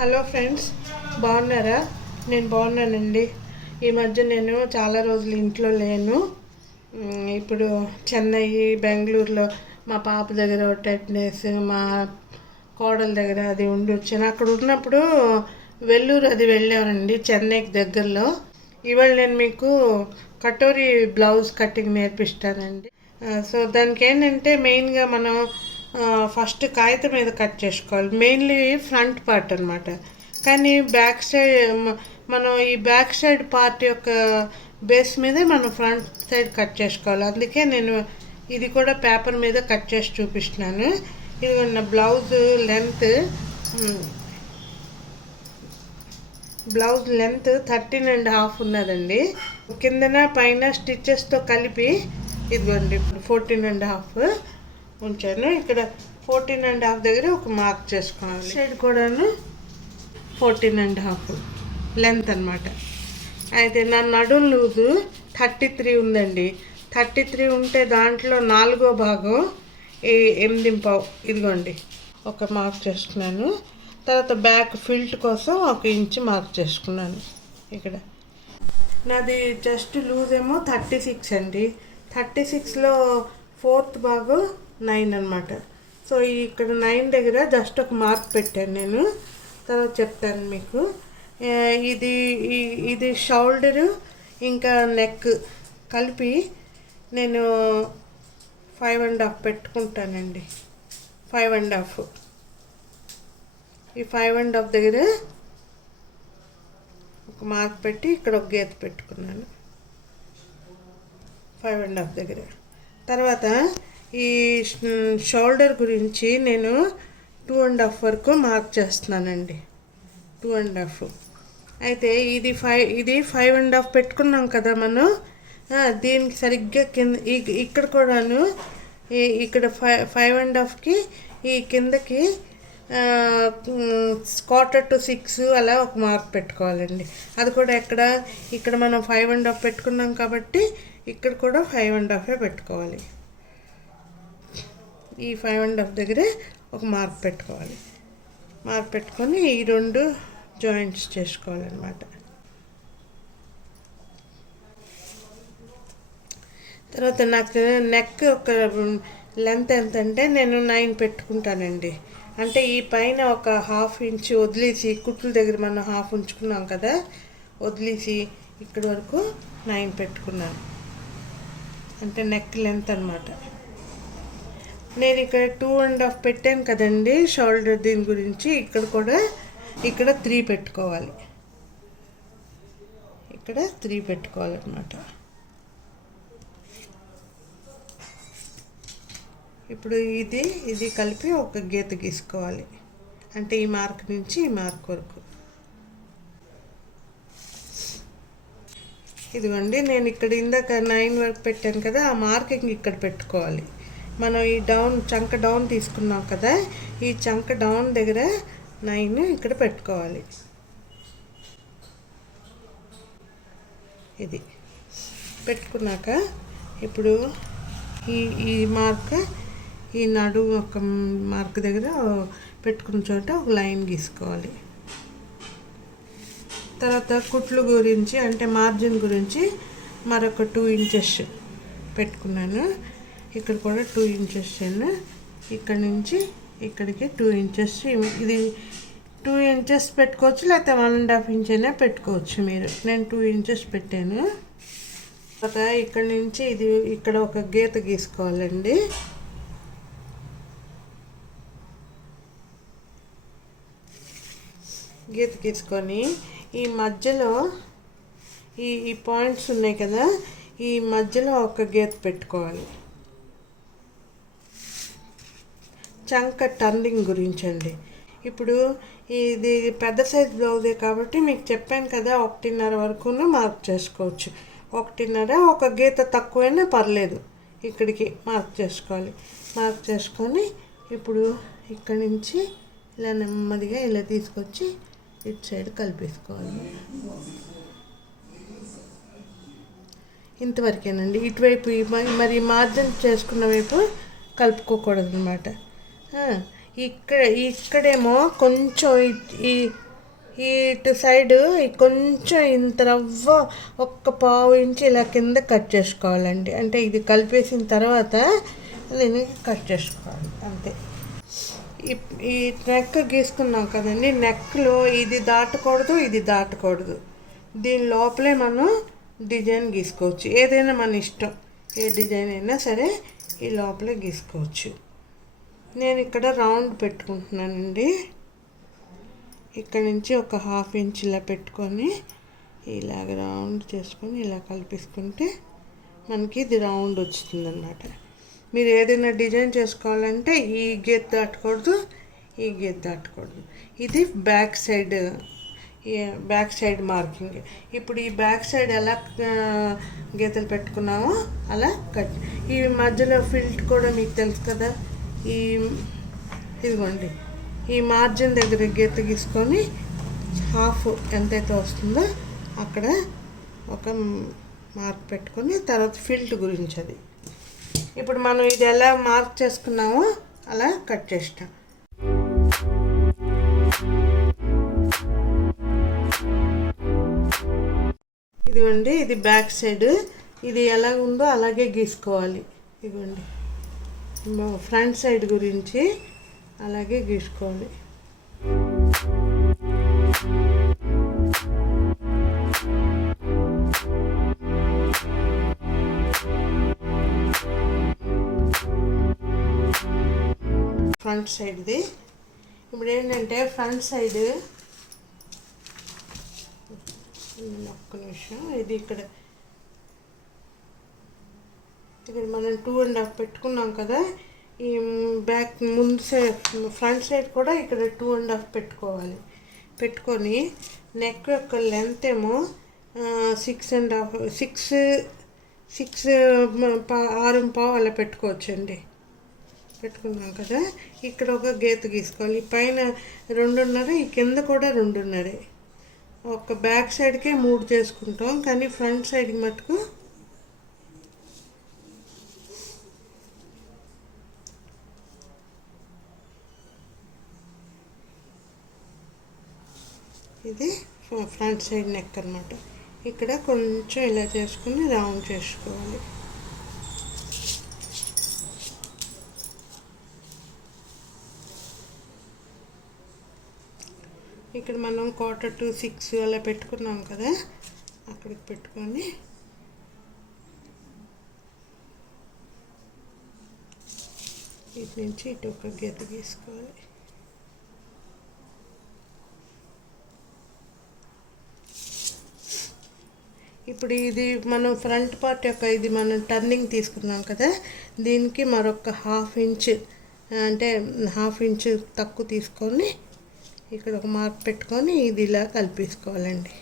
Hello friends, బాగున్నారా? నేను బాగున్నానండి. ఈ మధ్య నేను చాలా రోజులు ఇంట్లో లేను. ఇప్పుడు చెన్నై, బెంగళూరులో మా పాప దగ్గర 10 days, మా కోడల దగ్గర అది ఉండి వచ్చాను. అక్కడ ఉన్నప్పుడు వెల్లూరు అది వెళ్ళామండి, చెన్నైకి దగ్గరలో. ఇవాళ నేను మీకు కటోరీ బ్లౌజ్ కటింగ్ నేర్పిస్తానండి. సో దానికి ఏంటంటే మెయిన్గా మనం ఫస్ట్ కాగితం మీద కట్ చేసుకోవాలి. మెయిన్లీ ఫ్రంట్ పార్ట్ అనమాట. కానీ బ్యాక్ సైడ్ మనం ఈ బ్యాక్ సైడ్ పార్ట్ యొక్క బేస్ మీదే మనం ఫ్రంట్ సైడ్ కట్ చేసుకోవాలి. అందుకే నేను ఇది కూడా పేపర్ మీద కట్ చేసి చూపిస్తున్నాను. ఇది నా బ్లౌజ్ లెంత్ 13.5 ఉన్నదండి. కిందన పైన స్టిచ్చెస్తో కలిపి ఇదిగోండి ఇప్పుడు 14.5 ఉంచాను. ఇక్కడ 14.5 దగ్గర ఒక మార్క్ చేసుకోవాలి. సైడ్ కూడాను 14.5 లెంత్ అనమాట. అయితే నా నడుం లూజు 33 ఉందండి. 33 ఉంటే దాంట్లో 4వ భాగం 8.5 ఇదిగోండి ఒక మార్క్ చేసుకున్నాను. తర్వాత బ్యాక్ ఫిల్ట్ కోసం 1 ఇంచ్ మార్క్ చేసుకున్నాను. ఇక్కడ నాది జస్ట్ లూజ్ ఏమో 36 అండి. 36లో 4th భాగం 9 అనమాట. సో ఇక్కడ 9 దగ్గర జస్ట్ ఒక మార్క్ పెట్టాను నేను. తర్వాత చెప్తాను మీకు. ఇది షోల్డరు ఇంకా నెక్ కలిపి నేను 5.5 పెట్టుకుంటానండి. 5.5 ఈ 5.5 దగ్గర ఒక మార్క్ పెట్టి ఇక్కడ ఒక గీత పెట్టుకున్నాను 5.5 దగ్గర. తర్వాత ఈ షోల్డర్ గురించి నేను 2.5 వరకు మార్క్ చేస్తున్నానండి. 2.5 అయితే ఇది 5.5 పెట్టుకున్నాం కదా మనం. దీనికి సరిగ్గా కింద ఇక్కడ కూడాను ఇక్కడ 5.5కి ఈ కిందకి 1/4 to 6 అలా ఒక మార్క్ పెట్టుకోవాలండి. అది కూడా ఇక్కడ మనం 5.5 పెట్టుకున్నాం కాబట్టి ఇక్కడ కూడా 5.5 పెట్టుకోవాలి. ఈ 5.5 దగ్గరే ఒక మార్క్ పెట్టుకోవాలి. మార్క్ పెట్టుకొని ఈ 2 జాయింట్స్ చేసుకోవాలన్నమాట. తర్వాత నాకు నెక్ ఒక లెంత్ ఎంత అంటే నేను 9 పెట్టుకుంటానండి. అంటే ఈ పైన ఒక 1/2 ఇంచ్ వదిలేసి కుట్ల దగ్గర మనం 1/2 ఉంచుకున్నాం కదా, వదిలేసి ఇక్కడి వరకు 9 పెట్టుకున్నాను. అంటే నెక్ లెంత్ అనమాట. నేను ఇక్కడ 2.5 పెట్టాను కదండి షోల్డర్. దీని గురించి ఇక్కడ 3 పెట్టుకోవాలి. ఇక్కడ 3 పెట్టుకోవాలన్నమాట. ఇప్పుడు ఇది కలిపి ఒక గీత గీసుకోవాలి. అంటే ఈ మార్క్ నుంచి ఈ మార్క్ వరకు. ఇదిగోండి నేను ఇక్కడ ఇందాక 9 వరకు పెట్టాను కదా, ఆ మార్కింగ్ ఇక్కడ పెట్టుకోవాలి. మనం ఈ చంక డౌన్ తీసుకున్నాం కదా, ఈ చంక డౌన్ దగ్గర 9 ఇక్కడ పెట్టుకోవాలి. ఇది పెట్టుకున్నాక ఇప్పుడు ఈ మార్క్ ఈ నడు ఒక మార్క్ దగ్గర పెట్టుకున్న చోట ఒక లైన్ గీసుకోవాలి. తర్వాత కుట్లు గురించి అంటే మార్జిన్ గురించి మరొక 2 ఇంచెస్ పెట్టుకున్నాను. ఇక్కడ కూడా 2 ఇంచెస్. ఇక్కడ నుంచి ఇక్కడికి 2 ఇంచెస్. ఇది 2 ఇంచెస్ పెట్టుకోవచ్చు, లేకపోతే 1.5 ఇంచ్ అయినా పెట్టుకోవచ్చు మీరు. నేను 2 ఇంచెస్ పెట్టాను. తర్వాత ఇక్కడ నుంచి ఇక్కడ ఒక గీత గీసుకోవాలండి. గీత గీసుకొని ఈ మధ్యలో ఈ పాయింట్స్ ఉన్నాయి కదా, ఈ మధ్యలో ఒక గీత పెట్టుకోవాలి. చంక టర్నింగ్ గురించి అండి. ఇప్పుడు ఇది పెద్ద సైజ్ బ్లౌజే కాబట్టి మీకు చెప్పాను కదా, 1.5 వరకు మార్క్ చేసుకోవచ్చు. 1.5 ఒక గీత తక్కువైనా పర్లేదు. ఇక్కడికి మార్క్ చేసుకోవాలి. మార్క్ చేసుకొని ఇప్పుడు ఇక్కడి నుంచి ఇలా నెమ్మదిగా ఇలా తీసుకొచ్చి ఇటు సైడ్ కలిపేసుకోవాలి. ఇంతవరకేనండి. ఇటువైపు మరి మార్జిన్ చేసుకున్న వైపు కలుపుకోకూడదు అనమాట. ఇక్కడేమో కొంచెం ఈ ఇటు సైడు కొంచెం ఇంత రవ్వ ఒక్క పావు ఇంచు ఇలా కింద కట్ చేసుకోవాలండి. అంటే ఇది కలిపేసిన తర్వాత దీన్ని కట్ చేసుకోవాలి అంతే. ఈ నెక్ గీసుకున్నాం కదండి, నెక్లో ఇది దాటకూడదు, ఇది దాటకూడదు. దీని లోపలే మనం డిజైన్ గీసుకోవచ్చు. ఏదైనా మన ఇష్టం, ఏ డిజైన్ అయినా సరే ఈ లోపలే గీసుకోవచ్చు. నేను ఇక్కడ రౌండ్ పెట్టుకుంటున్నానండి. ఇక్కడ నుంచి ఒక హాఫ్ ఇంచ్ ఇలా పెట్టుకొని ఇలాగ రౌండ్ చేసుకొని ఇలా కలిపేసుకుంటే మనకి ఇది రౌండ్ వస్తుందన్నమాట. మీరు ఏదైనా డిజైన్ చేసుకోవాలంటే ఈ గీత దాటకూడదు, ఈ గీత దాటకూడదు. ఇది బ్యాక్ సైడ్ మార్కింగ్. ఇప్పుడు ఈ బ్యాక్ సైడ్ ఎలా గీతలు పెట్టుకున్నామో అలా కట్. ఈ మధ్యలో ఫిల్ట్ కూడా మీకు తెలుసు కదా, ఇదిగోండి ఈ మార్జిన్ దగ్గర గీత గీసుకొని హాఫ్ ఎంతైతే వస్తుందో అక్కడ ఒక మార్క్ పెట్టుకొని తర్వాత ఫిల్ట్ గురించి అది. ఇప్పుడు మనం ఇది ఎలా మార్క్ చేసుకున్నామో అలా కట్ చేస్తాం. ఇదిగోండి ఇది బ్యాక్ సైడ్, ఇది ఎలా ఉందో అలాగే గీసుకోవాలి. ఇదిగోండి ఫ్రంట్ సైడ్ గురించి అలాగే గీసుకోవాలి. ఫ్రంట్ సైడ్ది. ఇప్పుడు ఏంటంటే ఫ్రంట్ సైడ్ ఒక్క నిమిషం, ఇది ఇక్కడ మనం 2.5 పెట్టుకున్నాం కదా, ఈ బ్యాక్ ముందు సైడ్ ఫ్రంట్ సైడ్ కూడా ఇక్కడ 2.5 పెట్టుకోవాలి. పెట్టుకొని నెక్ యొక్క లెంత్ ఏమో 6.5 6.5 అలా పెట్టుకోవచ్చండి. పెట్టుకున్నాం కదా, ఇక్కడ ఒక గీత గీసుకోవాలి. పైన 2.5, ఈ కింద కూడా 2.5. ఒక బ్యాక్ సైడ్కే 3 చేసుకుంటాం, కానీ ఫ్రంట్ సైడ్కి మటుకు ఇది ఫ్రంట్ సైడ్ నెక్ అన్నమాట. ఇక్కడ కొంచెం ఇలా చేసుకుని రౌండ్ చేసుకోవాలి. ఇక్కడ మనం 1/4 to 6 అలా పెట్టుకున్నాం కదా, అక్కడికి పెట్టుకొని ఇటు నుంచి ఇటు ఒక గీత గీసుకోవాలి. ఇప్పుడు ఇది మనం ఫ్రంట్ పార్ట్ యొక్క ఇది మనం టర్నింగ్ తీసుకున్నాం కదా, దీనికి మరొక హాఫ్ ఇంచ్, అంటే హాఫ్ ఇంచ్ తక్కువ తీసుకొని ఇక్కడ ఒక మార్క్ పెట్టుకొని ఇది ఇలా కలిపేసుకోవాలండి.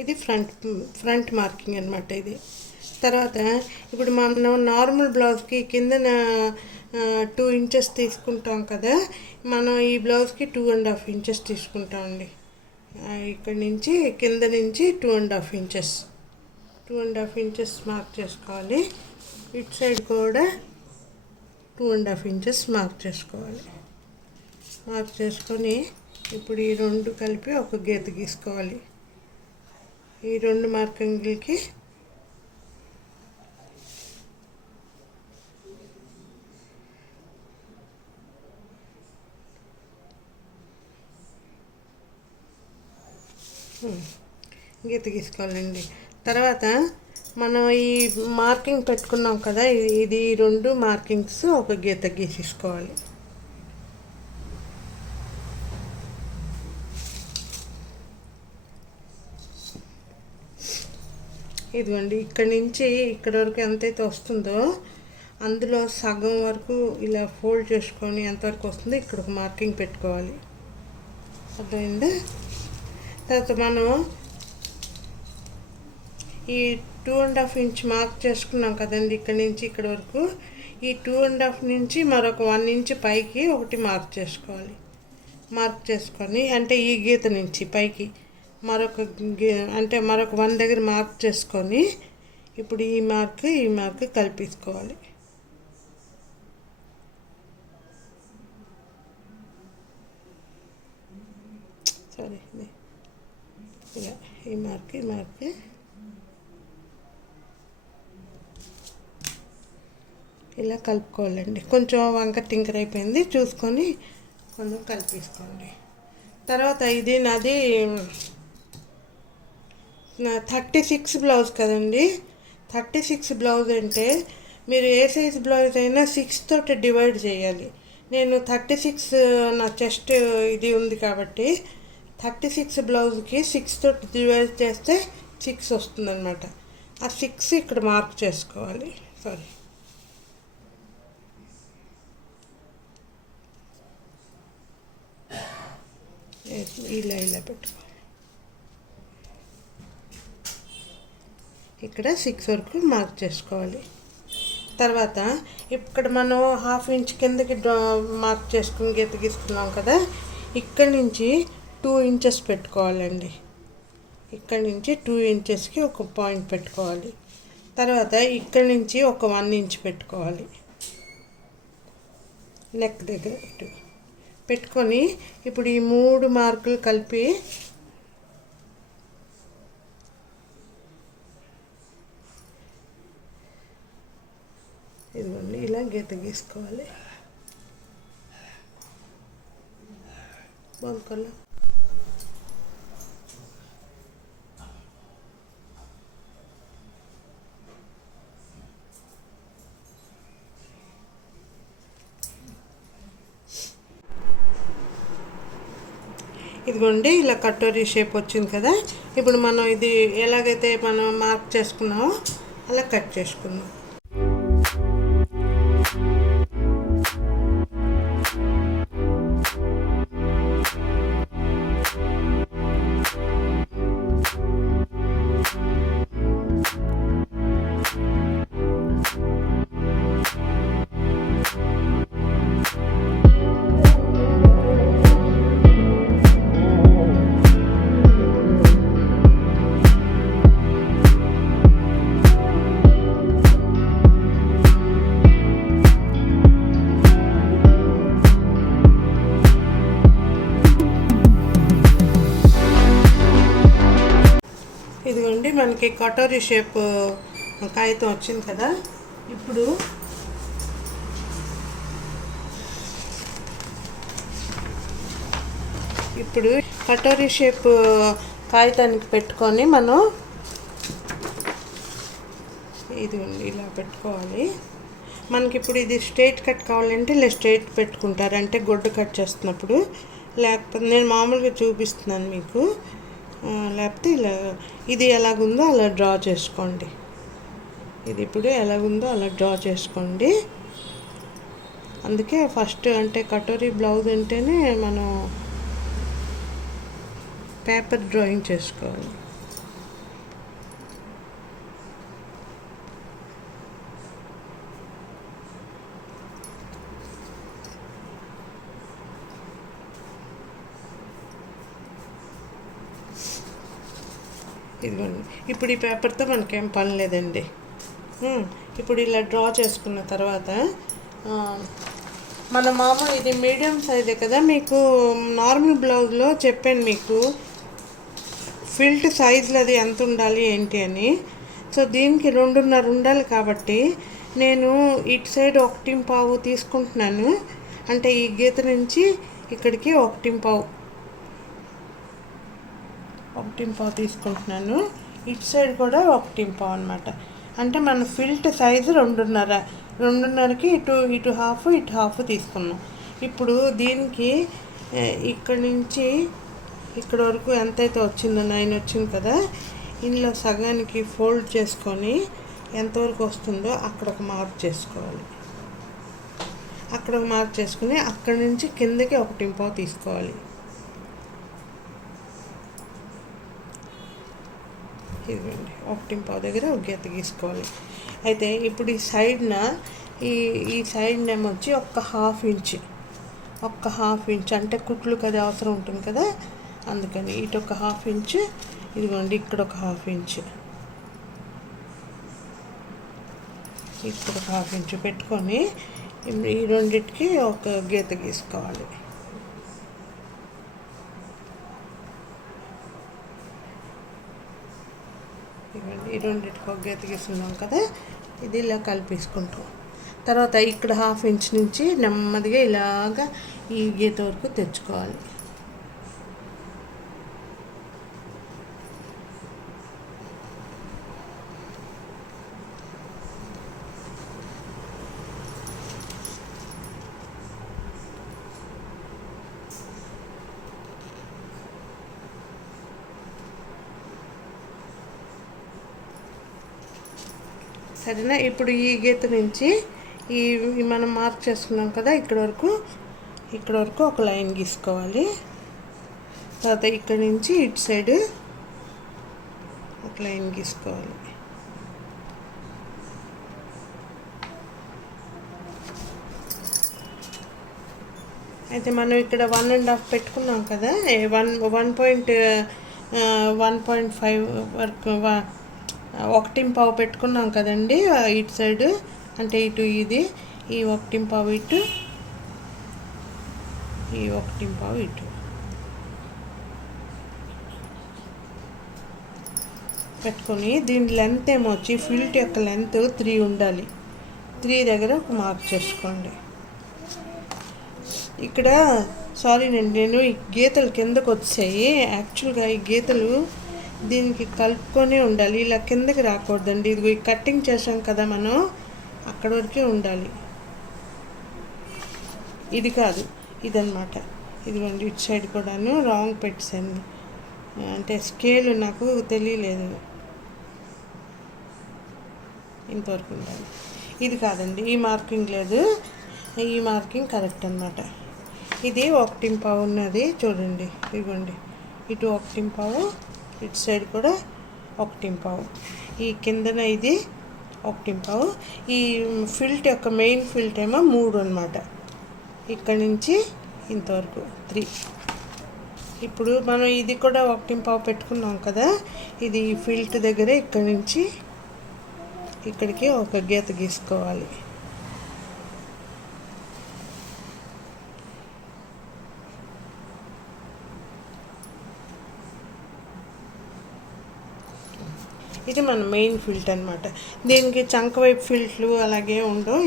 ఇది ఫ్రంట్ మార్కింగ్ అన్నమాట ఇది. తర్వాత ఇప్పుడు మనం నార్మల్ బ్లౌజ్కి కింద 2 ఇంచెస్ తీసుకుంటాం కదా, మనం ఈ బ్లౌజ్కి 2.5 ఇంచెస్ తీసుకుంటామండి. ఇక్కడ నుంచి కింద నుంచి 2.5 ఇంచెస్ 2.5 ఇంచెస్ మార్క్ చేసుకోవాలి. ఇటు సైడ్ కూడా 2.5 ఇంచెస్ మార్క్ చేసుకోవాలి. మార్క్ చేసుకొని ఇప్పుడు ఈ 2 కలిపి ఒక గీత గీసుకోవాలి. ఈ 2 మార్కింగ్లకి గీత గీసుకోవాలండి. తర్వాత మనం ఈ మార్కింగ్ పెట్టుకున్నాం కదా, ఇది 2 మార్కింగ్స్ ఒక గీత గీసేసుకోవాలి. ఇదిగోండి ఇక్కడ నుంచి ఇక్కడ వరకు ఎంతైతే వస్తుందో అందులో సగం వరకు ఇలా ఫోల్డ్ చేసుకొని ఎంతవరకు వస్తుందో ఇక్కడ ఒక మార్కింగ్ పెట్టుకోవాలి. అర్థమైందా? తర్వాత మనం ఈ 2.5 ఇంచ్ మార్క్ చేసుకున్నాం కదండి, ఇక్కడ నుంచి ఇక్కడ వరకు. ఈ 2.5 నుంచి మరొక 1 ఇంచ్ పైకి ఒకటి మార్క్ చేసుకోవాలి. మార్క్ చేసుకొని అంటే ఈ గీత నుంచి పైకి అంటే మరొక 1 దగ్గర మార్క్ చేసుకొని ఇప్పుడు ఈ మార్క్ కలిపేసుకోవాలి. సారీ, ఇలా ఈ మార్క్ ఇలా కలుపుకోవాలండి. కొంచెం వంక టింకర్ అయిపోయింది, చూసుకొని కొంచెం కలిపేసుకోండి. తర్వాత ఇది నాది 36 బ్లౌజ్ కదండి. 36 బ్లౌజ్ అంటే మీరు ఏ సైజ్ బ్లౌజ్ అయినా 6 తోటి డివైడ్ చేయాలి. నేను 36 నా చెస్ట్ ఇది ఉంది కాబట్టి 36 బ్లౌజ్కి 6 తోటి డివైడ్ చేస్తే 6 వస్తుందన్నమాట. ఆ 6 ఇక్కడ మార్క్ చేసుకోవాలి. సారీ, ఇలా పెట్టుకోవాలి. ఇక్కడ 6 వరకు మార్క్ చేసుకోవాలి. తర్వాత ఇక్కడ మనం 1/2 ఇంచ్ కిందకి మార్క్ చేసుకుని గీత గీసుకున్నాం కదా, ఇక్కడి నుంచి 2 ఇంచెస్ పెట్టుకోవాలండి. ఇక్కడి నుంచి 2 ఇంచెస్కి ఒక పాయింట్ పెట్టుకోవాలి. తర్వాత ఇక్కడి నుంచి ఒక 1 ఇంచ్ పెట్టుకోవాలి. నెక్ దగ్గర ఇటు పెట్టుకొని ఇప్పుడు ఈ 3 మార్కులు కలిపి ఇదిగోండి ఇలా గీత గీసుకోవాలి. బాగుంది. ఇదిగోండి ఇలా కటోరీ షేప్ వచ్చింది కదా. ఇప్పుడు మనం ఇది ఎలాగైతే మనం మార్క్ చేసుకున్నామో అలా కట్ చేసుకున్నాం. ఇదిగోండి మనకి కటోరీ షేప్ కాగితం వచ్చింది కదా. ఇప్పుడు కటోరీ షేప్ కాగితానికి పెట్టుకొని మనం ఇదిగోండి ఇలా పెట్టుకోవాలి. మనకి ఇప్పుడు ఇది స్ట్రైట్ కట్ కావాలంటే ఇలా స్ట్రైట్ పెట్టుకుంటారు, అంటే గొడ్డు కట్ చేస్తున్నప్పుడు. లేకపోతే నేను మామూలుగా చూపిస్తున్నాను మీకు. లేకపోతే ఇలా ఇది ఎలాగుందో అలా డ్రా చేసుకోండి. ఇది ఇప్పుడు ఎలాగుందో అలా డ్రా చేసుకోండి. అందుకే ఫస్ట్ అంటే కటోరీ బ్లౌజ్ అంటేనే మనం పేపర్ డ్రాయింగ్ చేసుకోవాలి. ఇదిగోండి ఇప్పుడు ఈ పేపర్తో మనకేం పని లేదండి. ఇప్పుడు ఇలా డ్రా చేసుకున్న తర్వాత మన మామూలు ఇది మీడియం సైజే కదా. మీకు నార్మల్ బ్లౌజ్లో చెప్పాను మీకు ఫిల్ట్ సైజులు అది ఎంత ఉండాలి ఏంటి అని. సో దీనికి 2.5 ఉండాలి కాబట్టి నేను ఇటు సైడ్ 1.25 తీసుకుంటున్నాను. అంటే ఈ గీత నుంచి ఇక్కడికి 1.25 తీసుకుంటున్నాను. ఇటు సైడ్ కూడా 1.25 అనమాట. అంటే మన ఫిల్ట్ సైజు 2.5కి ఇటు హాఫ్ ఇటు హాఫ్ తీసుకున్నాం. ఇప్పుడు దీనికి ఇక్కడి నుంచి ఇక్కడ వరకు ఎంతైతే వచ్చిందో 9 వచ్చింది కదా, ఇందులో సగానికి ఫోల్డ్ చేసుకొని ఎంతవరకు వస్తుందో అక్కడ ఒక మార్క్ చేసుకోవాలి. అక్కడ ఒక మార్క్ చేసుకుని అక్కడి నుంచి కిందకి 1.25 తీసుకోవాలి. ఇదిగోండి 1.25 దగ్గర ఒక గీత గీసుకోవాలి. అయితే ఇప్పుడు ఈ సైడ్న ఈ సైడ్ నేమ్ వచ్చి ఒక హాఫ్ ఇంచ్ అంటే కుట్లుకి అది అవసరం ఉంటుంది కదా, అందుకని ఇటు ఒక హాఫ్ ఇంచు, ఇదిగోండి ఇక్కడ ఒక హాఫ్ ఇంచు, ఇక్కడ ఒక హాఫ్ ఇంచు పెట్టుకొని ఈ రెండిటికి ఒక గీత గీసుకోవాలి. ఈ రెండిటికి ఒక గీత గీసుకున్నాం కదా, ఇది ఇలా కలిపేసుకుంటాం. తర్వాత ఇక్కడ హాఫ్ ఇంచ్ నుంచి నెమ్మదిగా ఇలాగా ఈ గీత వరకు తెచ్చుకోవాలి. సరేనా? ఇప్పుడు ఈ గీత నుంచి ఈ మనం మార్క్ చేసుకున్నాం కదా, ఇక్కడ వరకు ఒక లైన్ గీసుకోవాలి. తర్వాత ఇక్కడ నుంచి ఇటు సైడ్ ఒక లైన్ గీసుకోవాలి. అయితే మనం ఇక్కడ 1.5 పెట్టుకున్నాం కదా, 1.5 వరకు 1.5 పెట్టుకున్నాం కదండి ఇటు సైడ్, అంటే ఇటు ఇది ఈ 1.5 ఇటు, ఈ 1.5 ఇటు పెట్టుకొని దీని లెంత్ ఏమో వచ్చి ఫిల్ట్ యొక్క లెంత్ 3 ఉండాలి. 3 దగ్గర ఒక మార్క్ చేసుకోండి. ఇక్కడ సారీనండి, నేను ఈ గీతలు కిందకు వచ్చాయి. యాక్చువల్గా ఈ గీతలు దీనికి కలుపుకొని ఉండాలి, ఇలా కిందకి రాకూడదండి. ఇదిగో ఈ కటింగ్ చేసాం కదా మనం, అక్కడ వరకే ఉండాలి. ఇది కాదు, ఇదన్నమాట. ఇదిగోండి ఇటు సైడ్ కూడాను రాంగ్ పెట్టాను, అంటే స్కేల్ నాకు తెలియలేదు. ఇంతవరకు ఉండాలి. ఇది కాదండి, ఈ మార్కింగ్ లేదు, ఈ మార్కింగ్ కరెక్ట్ అనమాట. ఇది 1.5 ఉన్నది చూడండి, ఇదిగోండి ఇటు 1.5, ఇటు సైడ్ కూడా 1.5, ఈ కిందన ఇది 1.5. ఈ ఫిల్ట్ యొక్క మెయిన్ ఫిల్ట్ ఏమో 3 అనమాట. ఇక్కడ నుంచి ఇంతవరకు 3. ఇప్పుడు మనం ఇది కూడా 1.5 పెట్టుకున్నాం కదా, ఇది ఫిల్ట్ దగ్గర ఇక్కడ నుంచి ఇక్కడికి ఒక గీత గీసుకోవాలి. ఇది మన మెయిన్ ఫిల్ట్ అనమాట. దీనికి చంక వైపు ఫిల్ట్లు అలాగే ఉండవు,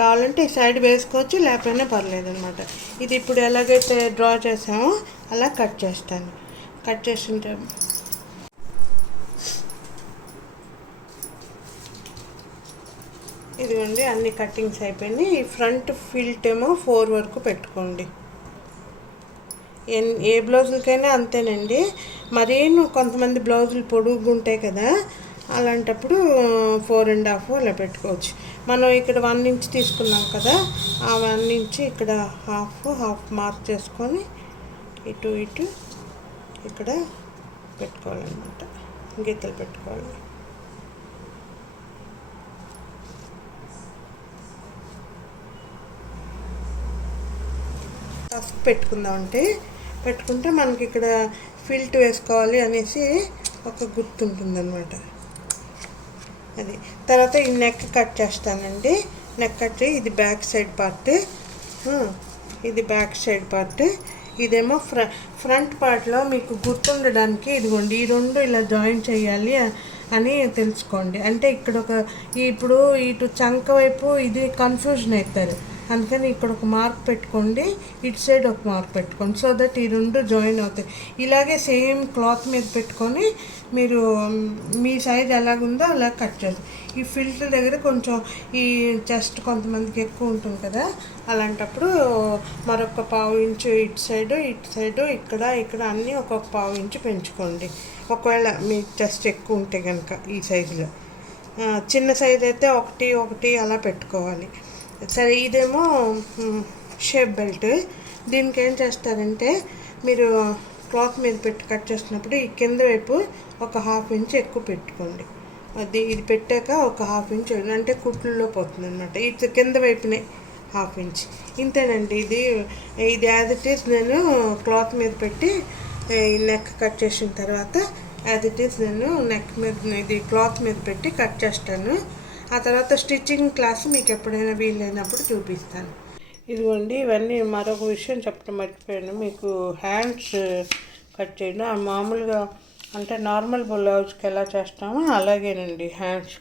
కావాలంటే ఈ సైడ్ వేసుకోవచ్చు, లేకపోయినా పర్లేదు అనమాట. ఇది ఇప్పుడు ఎలాగైతే డ్రా చేసామో అలా కట్ చేస్తాను. కట్ చేస్తుంటే ఇదిగోండి అన్ని కటింగ్స్ అయిపోయినాయి. ఈ ఫ్రంట్ ఫిల్ట్ ఏమో 4 వరకు పెట్టుకోండి. ఏ బ్లౌజులకైనా అంతేనండి. మరేను కొంతమంది బ్లౌజులు పొడుగు ఉంటాయి కదా, అలాంటప్పుడు 4.5 అలా పెట్టుకోవచ్చు. మనం ఇక్కడ 1 ఇంచ్ తీసుకున్నాం కదా, ఆ 1 ఇంచ్ ఇక్కడ హాఫ్ మార్క్ చేసుకొని ఇటు ఇక్కడ పెట్టుకోవాలన్నమాట, గీతలు పెట్టుకోవాలి. టఫ్ పెట్టుకుంటే మనకి ఇక్కడ ఫిల్ట్ వేసుకోవాలి అనేసి ఒక గుర్తు ఉంటుందన్నమాట. అది తర్వాత ఈ నెక్ కట్ చేస్తానండి. నెక్ కట్ ఇది బ్యాక్ సైడ్ పార్ట్, ఇది బ్యాక్ సైడ్ పార్ట్. ఇదేమో ఫ్రంట్ పార్ట్లో మీకు గుర్తుండడానికి ఇదిగోండి ఈ 2 ఇలా జాయిన్ చేయాలి అని తెలుసుకోండి. అంటే ఇక్కడ ఇప్పుడు ఇటు చంక వైపు ఇది కన్ఫ్యూజన్ అవుతారు, అందుకని ఇక్కడ ఒక మార్క్ పెట్టుకోండి, ఇటు సైడ్ ఒక మార్క్ పెట్టుకోండి, సో దట్ ఈ 2 జాయిన్ అవుతాయి. ఇలాగే సేమ్ క్లాత్ మీద పెట్టుకొని మీరు మీ సైజ్ ఎలాగుందో అలా కట్ చేస్తారు. ఈ ఫిల్టర్ దగ్గర కొంచెం ఈ చెస్ట్ కొంతమందికి ఎక్కువ ఉంటుంది కదా, అలాంటప్పుడు మరొక 1/2 ఇంచు ఇటు సైడు ఇక్కడ అన్నీ ఒక్కొక్క 1/2 ఇంచు పెంచుకోండి. ఒకవేళ మీ చెస్ట్ ఎక్కువ ఉంటే కనుక ఈ సైజులో. చిన్న సైజ్ అయితే 1 అలా పెట్టుకోవాలి. సరే, ఇదేమో షేప్ బెల్ట్. దీనికి ఏం చేస్తారంటే మీరు క్లాత్ మీద పెట్టి కట్ చేస్తున్నప్పుడు ఈ కింద వైపు ఒక 1/2 ఇంచ్ ఎక్కువ పెట్టుకోండి. ఇది పెట్టాక ఒక 1/2 ఇంచ్ అంటే కుట్లలో పోతుంది అనమాట. ఇది కింద వైపునే 1/2 ఇంచ్. ఇంతేనండి. ఇది యాజ్ ఇట్ ఈస్ నేను క్లాత్ మీద పెట్టి ఈ నెక్ కట్ చేసిన తర్వాత యాజ్ ఇట్ ఈస్ నేను నెక్ మీద ఇది క్లాత్ మీద పెట్టి కట్ చేస్తాను. ఆ తర్వాత స్టిచ్చింగ్ క్లాస్ మీకు ఎప్పుడైనా వీలైనప్పుడు చూపిస్తాను. ఇదిగోండి, ఇవన్నీ మరొక విషయం చెప్పడం మర్చిపోయాను. మీకు హ్యాండ్స్ కట్ చేయడం మామూలుగా అంటే నార్మల్ బ్లౌజ్కి ఎలా చేస్తామో అలాగేనండి హ్యాండ్స్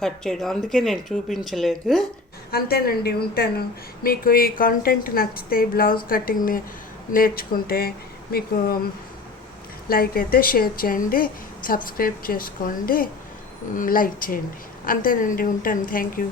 కట్ చేయడం, అందుకే నేను చూపించలేదు. అంతేనండి, ఉంటాను. మీకు ఈ కంటెంట్ నచ్చితే బ్లౌజ్ కటింగ్ నేర్చుకుంటే మీకు లైక్ అయితే షేర్ చేయండి, సబ్స్క్రైబ్ చేసుకోండి, లైక్ చేయండి. అంతేనండి, ఉంటాను. Thank you.